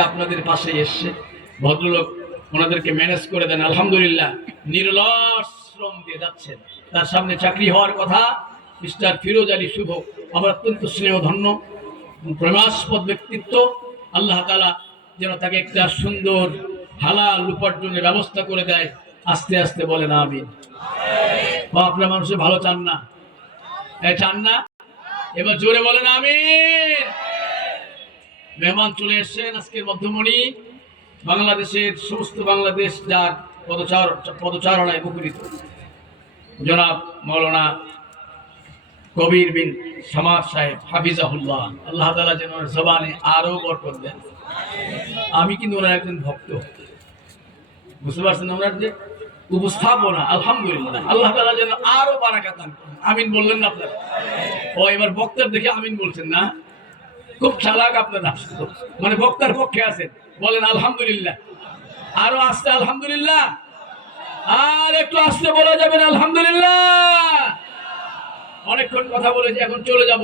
আপনাদের পাশে এসছে ভদ্রলোক ওনাদেরকে ম্যানেজ করে দেন আলহামদুলিল্লাহ নিরলস শ্রম দিয়ে যাচ্ছেন তার সামনে চাকরি হওয়ার কথা মিস্টার ফিরোজ আলী শুভ আমার অত্যন্ত স্নেহ ধন্য প্রেমাস্পদ ব্যক্তিত্ব আল্লাহ তাআলা যেন তাকে একটা সুন্দর হালাল উপার্জনের ব্যবস্থা করে দেয় আস্তে আস্তে বলেন আমিন বা আপনারা মানুষের ভালো চান না চান না এবার জোরে বলেন আমিন মেহমান চলে এসেছেন আজকের মধ্যমণি বাংলাদেশের সমস্ত বাংলাদেশ যার পদচারণায় মুখরিত জনাব মাওলানা কবির বিন সামাদ সাহেব হাফিজাহুল্লাহ আল্লাহ তাআলা যেন ওনার জবানে আরো বরকত দেন আমি কিন্তু ওনার একজন ভক্ত বুঝতে পারছেন ওনার যে উপস্থাপনা আলহামদুলিল্লাহ আল্লাহ তাআলা যেন আরো বারাকাত দান করেন আমিন বললেন না আপনারা ও এবার বক্তার দেখে আমিন বলছেন না খুব চালাক আপনারা মানে বক্তার পক্ষে আছেন বলেন আলহামদুলিল্লাহ আরো আসতে আলহামদুলিল্লাহ আর একটু আসতে বলা যাবেন আলহামদুলিল্লাহ অনেকক্ষণ কথা বলেছি এখন চলে যাব